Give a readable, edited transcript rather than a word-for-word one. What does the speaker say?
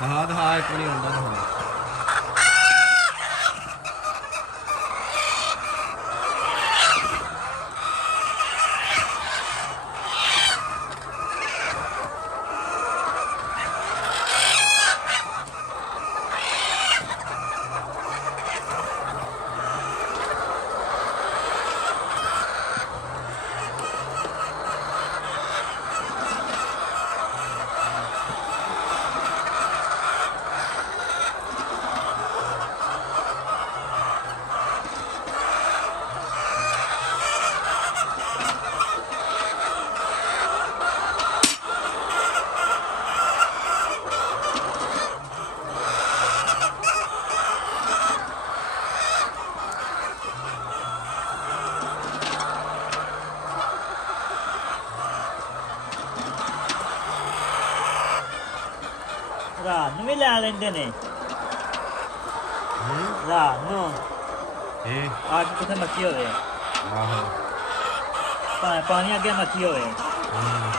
ਦਿਖਾ ਇੱਕ ਵਾਰੀ ਆਉਂਦਾ ਦਿਖਾ। ਰਾਤ ਨੂੰ ਵੀ ਲੈ ਲੈਂਦੇ ਨੇ ਰਾਤ ਨੂੰ ਇਹ ਅੱਜ ਕਿਤੇ ਮੱਛੀ ਹੋਵੇ ਆਹੋ ਭਾਵੇਂ ਪਾਣੀ ਅੱਗੇ ਮੱਛੀ ਹੋਵੇ ਹੂੰ